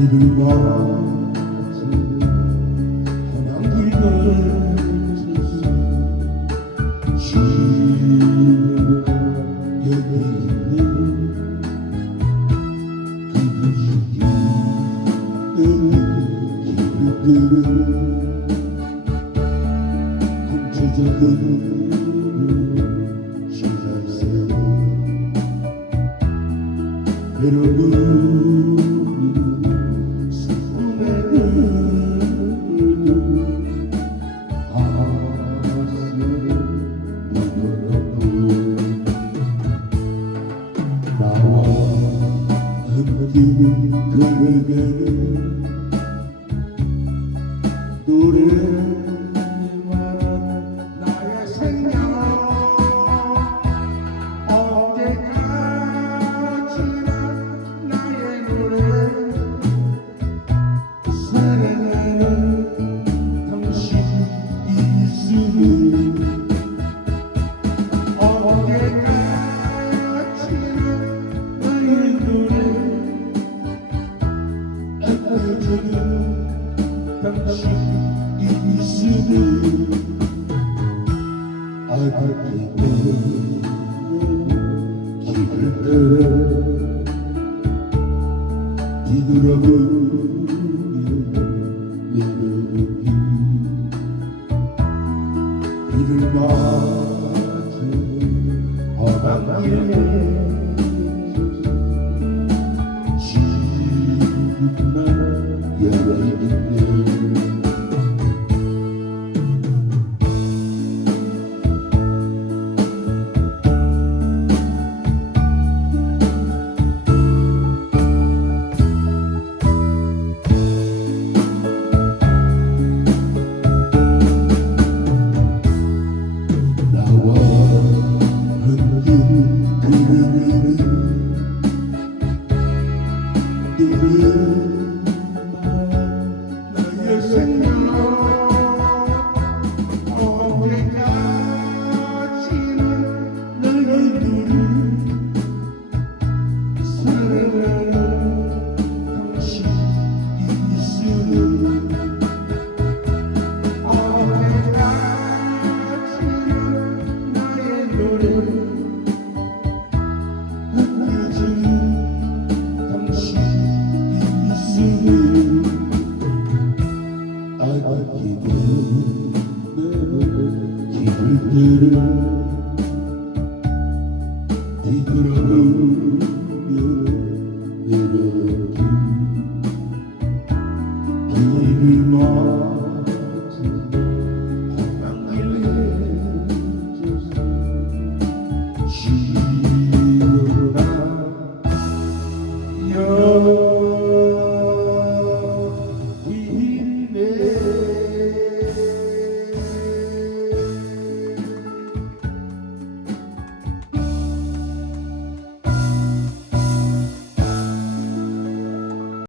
이를 맞아 한길 걸쳐서 지혜가 여기 있네. 기쁘게 훔쳐져도 시작세요. 여러분 그러게는 노래만 나의 생명 언제까지나 나의 노래 사랑하는 당신 있으면 언제까지나 나의 노래 저는 당신 있으면 아득히고 길을 따라 뒤돌아보는 멜로디 비를 맞아 험한 길에 지금만 여기 있네. 나와 함께 그러면은 나의 생명 언제까지나 나의 눈을 사랑하는 당신 있으면 언제까지나 나의 노래 안겨주는 당신 있으면 아끼고 내 길을 들어